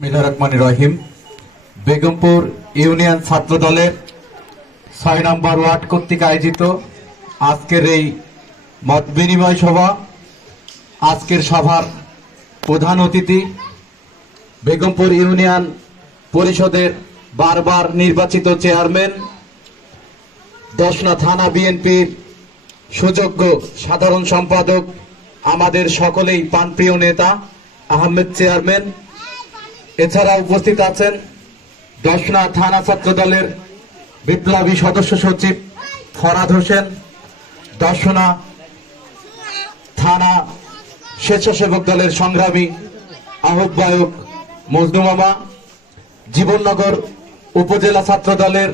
বিসমিল্লাহির রহমানির রহিম। বেগমপুর ইউনিয়ন ছাত্র দলের ৬ নম্বর ওয়ার্ড কর্তৃক আয়োজিত আজকের এই মত বিনিময় সভা, আজকের সভার প্রধান অতিথি বেগমপুর ইউনিয়ন পরিষদের বারবার নির্বাচিত চেয়ারম্যান, দশনা থানা বিএনপির সুযোগ্য সাধারণ সম্পাদক, আমাদের সকলেই প্রাণপ্রিয় নেতা আহমেদ চেয়ারম্যান। এছাড়া উপস্থিত আছেন দশনা থানা ছাত্র দলের বিপ্লবী সদস্য সচিব ফরাদ হোসেন, দশনা থানা স্বেচ্ছাসেবক দলের সংগ্রামী আহ্বায়ক মজনু মামা, জীবননগর উপজেলা ছাত্র দলের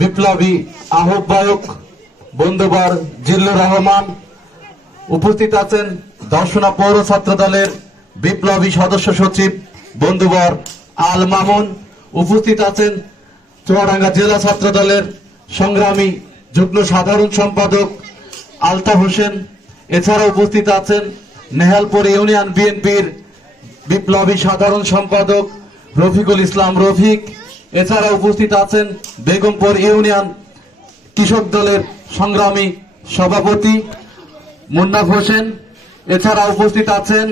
বিপ্লবী আহ্বায়ক বন্ধুবর জিল্লুর রহমান। উপস্থিত আছেন দশনা পৌর ছাত্র দলের বিপ্লবী সদস্য সচিব বন্ধুবর আল মামুন। উপস্থিত আছেন চুয়াডাঙ্গা জেলা ছাত্র দলের সংগ্রামী যুগ্ম সাধারণ সম্পাদক আলতাফ হোসেন। এছাড়া উপস্থিত আছেন নেহালপুর ইউনিয়ন বিএনপির বিপ্লবী সাধারণ সম্পাদক রফিকুল ইসলাম রফিক। এছাড়া উপস্থিত আছেন বেগমপুর ইউনিয়ন কৃষক দলের সংগ্রামী সভাপতি মুন্নাফ হোসেন। এছাড়া উপস্থিত আছেন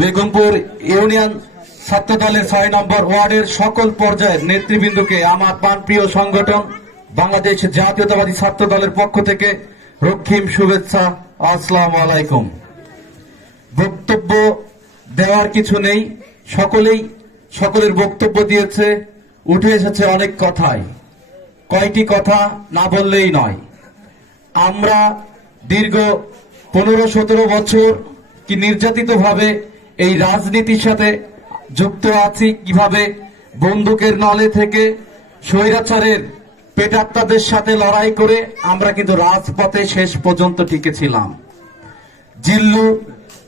বেগমপুর ইউনিয়ন ছাত্র দলের ৬ নম্বর ওয়ার্ডের সকল পর্যায়ের নেতৃবৃন্দকে আমার প্রাণপ্রিয় সংগঠন বাংলাদেশ জাতীয়তাবাদী ছাত্র দলের পক্ষ থেকে রক্তিম শুভেচ্ছা। আসসালামু আলাইকুম। বক্তব্য দেওয়ার কিছু নেই, সকলের বক্তব্য দিয়েছে, উঠে এসেছে অনেক কথাই। কয়টি কথা না বললেই নয়। আমরা দীর্ঘ ১৫-১৭ বছর কি নির্যাতিত ভাবে এই রাজনীতির সাথে যুক্ত আছি, কিভাবে বন্দুকের নলে থেকে স্বৈরাচারের পেটাত্তাদের সাথে লড়াই করে আমরা কিন্তু রাজপথে শেষ পর্যন্ত টিকেছিলাম। জিল্লু,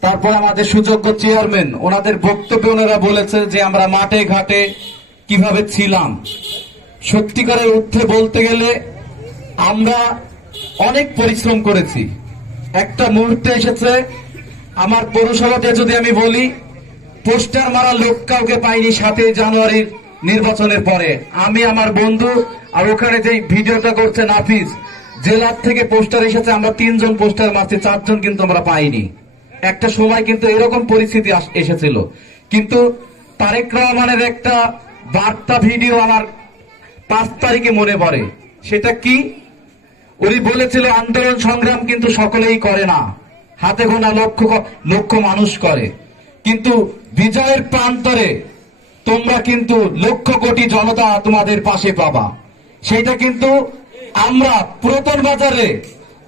তারপর আমাদের সুযোগ্য চেয়ারম্যান, ওনাদের বক্তব্যে ওনারা বলেছে যে আমরা মাঠে ঘাটে কিভাবে ছিলাম। সত্যিকারের অর্থে বলতে গেলে আমরা অনেক পরিশ্রম করেছি। একটা মুহূর্তে এসেছে আমার পৌরসভাতে, যদি আমি বলি, পোস্টার মারা লোক কাউকে পাইনি ৭ই জানুয়ারির নির্বাচনের পরে। আমি, আমার বন্ধু, আর ওখানে যে ভিডিওটা করছে নাফিস, জেলার থেকে পোস্টার এসেছে, আমরা ৩ জন পোস্টার মারছি, ৪ জন কিন্তু আমরা পাইনি। একটা সময় কিন্তু এরকম পরিস্থিতি এসেছিল। কিন্তু তারেক রহমানের একটা বার্তা ভিডিও আমার ৫ তারিখে মনে পড়ে। সেটা কি? উনি বলেছিল আন্দোলন সংগ্রাম কিন্তু সকলেই করে না, হাতে গোনা লক্ষ মানুষ করে, কিন্তু বিজয়ের প্রান্তরে তোমরা কিন্তু লক্ষ কোটি জনতা তোমাদের পাশে পাবা। সেইটা কিন্তু আমরা পুরাতন বাজারে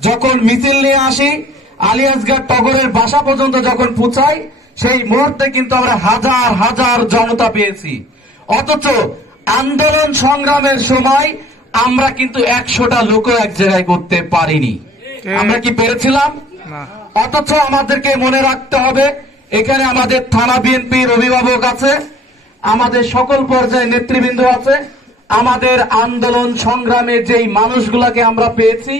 যখন মিছিল নিয়ে আসি, আলিয়াসগড় টগরের বাসা পর্যন্ত যখন পৌঁছাই, সেই মুহূর্তে কিন্তু আমরা হাজার হাজার জনতা পেয়েছি। অথচ আন্দোলন সংগ্রামের সময় আমরা কিন্তু ১০০টা লোকও এক জায়গায় করতে পারিনি। আমরা কি পেরেছিলাম? অথচ আমাদেরকে মনে রাখতে হবে, এখানে আমাদের থানা বিএনপির অভিভাবক আছে, আমাদের সকল পর্যায়ে নেতৃবৃন্দ আছে। আমাদের আন্দোলন সংগ্রামে যেই মানুষগুলাকে আমরা পেয়েছি,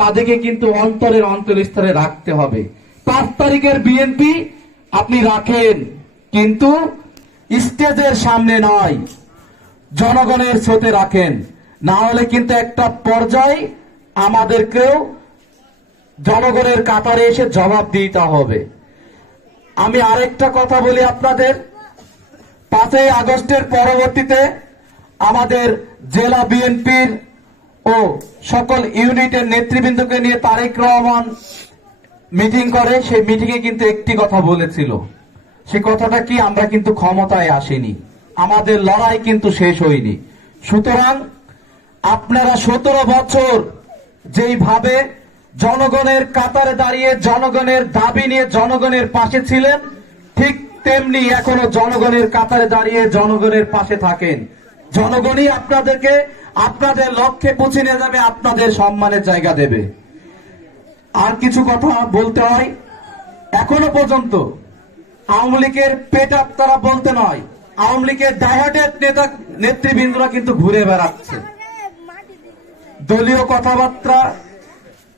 তাদেরকে কিন্তু অন্তরের অন্তরস্থলে রাখতে হবে। ৫ তারিখের বিএনপি আপনি রাখেন, কিন্তু স্টেজের সামনে নয়, জনগণের স্রোতে রাখেন। না হলে কিন্তু একটা পর্যায়ে আমাদেরকেও জনগণের কাতারে এসে জবাব দিতে হবে। আমি আরেকটা কথা বলি আপনাদের, ৫ই আগস্টের পরবর্তীতে আমাদের জেলা বিএনপির ও সকল ইউনিটের নেতৃবৃন্দকে নিয়ে তারেক রহমান মিটিং করে। সেই মিটিংয়ে কিন্তু একটি কথা বলেছিল। সে কথাটা কি? আমরা কিন্তু ক্ষমতায় আসিনি, আমাদের লড়াই কিন্তু শেষ হয়নি। সুতরাং আপনারা ১৭ বছর যেইভাবে জনগণের কাতারে দাঁড়িয়ে জনগণের দাবি নিয়ে জনগণের পাশে ছিলেন, ঠিক তেমনি এখনো জনগণের কাতারে দাঁড়িয়ে জনগণের পাশে থাকেন। জনগণই আপনাদেরকে আপনাদের লক্ষ্যে পৌঁছে নিয়ে যাবে, আপনাদের সম্মানের জায়গা দেবে। আর কিছু কথা বলতে হয়, এখনো পর্যন্ত আওয়ামী লীগের পেটাত্তারা বলতে নয়, আওয়ামী লীগের ডাইহার্টেড নেতৃবৃন্দরা কিন্তু ঘুরে বেড়াচ্ছে। দলীয় কথাবার্তা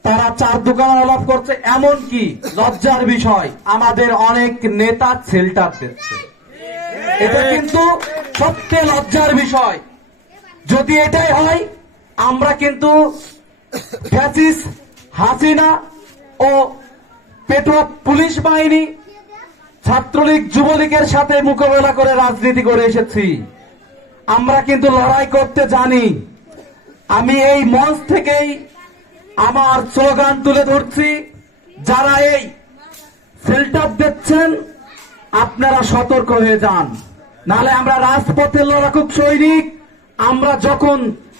তারা 4 দোকান আলাপ করছে। এমনকি লজ্জার বিষয়, আমাদের অনেক নেতা শেল্টার দিচ্ছে। এটা কিন্তু সত্যি লজ্জার বিষয়। যদি এটাই হয়, আমরা কিন্তু ফ্যাসিস্ট হাসিনা ও পেটোয়া পুলিশ বাহিনী, ছাত্রলীগ যুবলীগের সাথে মোকাবেলা করে রাজনীতি করে এসেছি। আমরা কিন্তু লড়াই করতে জানি। আমি এই মঞ্চ থেকেই আমার স্লোগান তুলে ধরছি, যারা এই সেলটাপ দিচ্ছেন আপনারা সতর্ক হয়ে যান, নালে আমরা রাজপথের লড়াকুক সৈনিক। আমরা যখন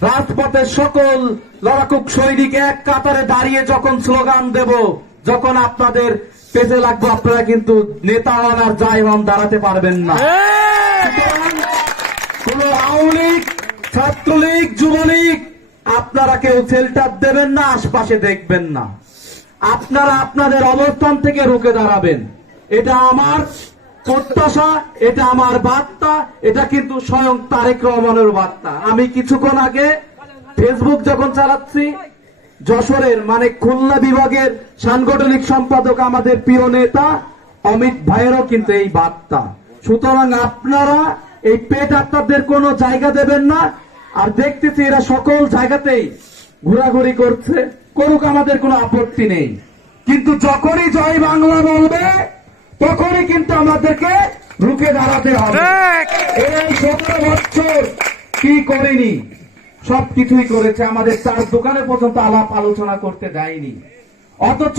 রাজপথের সকল লড়াকুক সৈনিক এক কাতারে দাঁড়িয়ে যখন স্লোগান দেব, যখন আপনাদের পেতে লাগবে, আপনারা কিন্তু নেতা হন আর যাই হন দাঁড়াতে পারবেন না। কোন আওয়ামী লীগ, ছাত্রলীগ, যুবলীগ আপনারা কেউ সেল্টার দেবেন না, আশপাশে দেখবেন না। আপনারা আপনাদের অবস্থান থেকে রুখে দাঁড়াবেন। এটা আমার প্রত্যাশা, এটা আমার বার্তা, এটা কিন্তু স্বয়ং তারেক রহমানের বার্তা। আমি কিছুক্ষণ আগে ফেসবুক যখন চালাচ্ছি, যশোরের মানে খুলনা বিভাগের সাংগঠনিক সম্পাদক আমাদের প্রিয় নেতা অমিত ভাইয়েরও কিন্তু এই বার্তা। সুতরাং আপনারা এই পেট আপনাদের কোনো জায়গা দেবেন না। আর দেখতেছি এরা সকল জায়গাতেই ঘোরাঘুরি করছে, করুক, আমাদের কোনো আপত্তি নেই। কিন্তু যখনই জয় বাংলা বলবে তখনই কিন্তু আমাদেরকে রুখে দাঁড়াতে হবে। এই 17 বছর কি করেনি, সবকিছুই করেছে, আমাদের চার দোকানে পর্যন্ত আলাপ আলোচনা করতে যায়নি। অথচ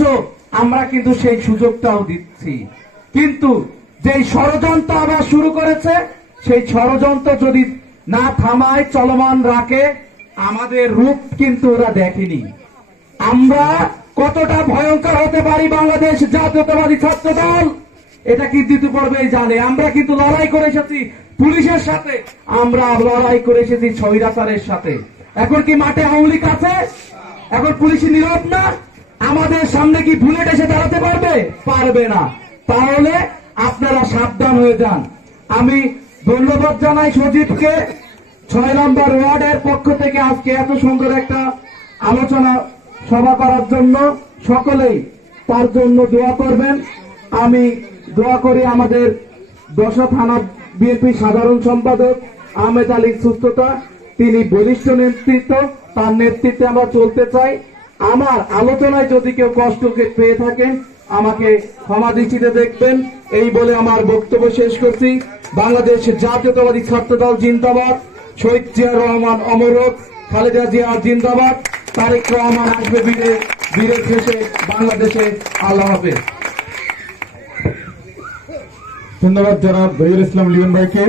আমরা কিন্তু সেই সুযোগটাও দিচ্ছি। কিন্তু যেই ষড়যন্ত্র আবার শুরু করেছে, সেই ষড়যন্ত্র যদি না থামায়, চলমান রাখে, আমাদের রূপ কিন্তু ওরা দেখেনি। আমরা কতটা ভয়ঙ্কর হতে পারি, বাংলাদেশ জাতীয়তাবাদী ছাত্র দল এটা কিন্তু ইতিপূর্বেই জানে। আমরা কিন্তু লড়াই করে এসেছি পুলিশের সাথে, আমরা লড়াই করে এসেছি স্বৈরাচারের সাথে। এখন কি মাঠে আওয়ামী লীগ আছে? এখন পুলিশ নীরব না? আমাদের সামনে কি বুলেট এসে দাঁড়াতে পারবে? পারবে না। তাহলে আপনারা সাবধান হয়ে যান। আমি ধন্যবাদ জানাই সজীবকে, 6 নম্বর ওয়ার্ডের পক্ষ থেকে আজকে এত সুন্দর একটা আলোচনা সভা করার জন্য। সকলেই তার জন্য দোয়া করবেন। আমি দোয়া করি আমাদের দশা থানা বিএনপি সাধারণ সম্পাদক আহমেদ আলীর সুস্থতা, তিনি বলিষ্ঠ নেতৃত্ব, তার নেতৃত্বে আমরা চলতে চাই। আমার আলোচনায় যদি কেউ কষ্ট পেয়ে থাকেন আমাকে ক্ষমা দৃষ্টিতে দেখবেন, এই বলে আমার বক্তব্য শেষ করছি। বাংলাদেশ জাতীয়তাবাদী ছাত্র দল জিন্দাবাদ, শহীদ জিয়া রহমান অমর হোক, খালেদা জিয়া জিন্দাবাদ, তারেক রহমান আসবে বীরের শেষে বাংলাদেশে। আল্লাহ হাফেজ। ধন্যবাদ জনাব জহিরুল ইসলাম লিমন ভাইকে।